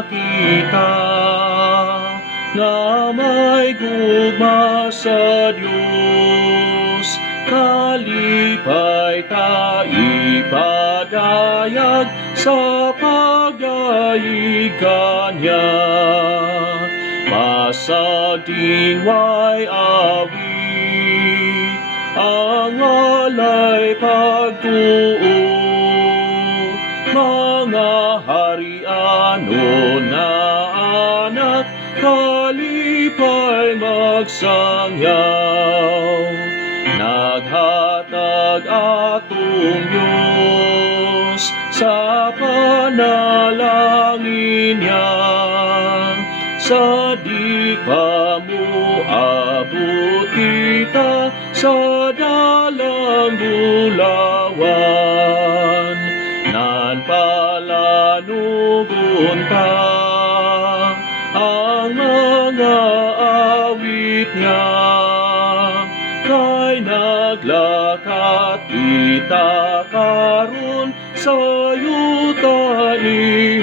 makita nga may gugma sa Dios. Kalipay ta ipadayag sa pagdaig kanya. Pasading way awit ang alay pagtuo. Mga hariano na anak, kalipay magsangyaw. Naghatag atong Diyos sa panalangin niya. Sa di pa mo abot kita sa dalang bulawan, nan palanugon ta ang mga awit niya. Kay naglakat kita karon sa yuta ni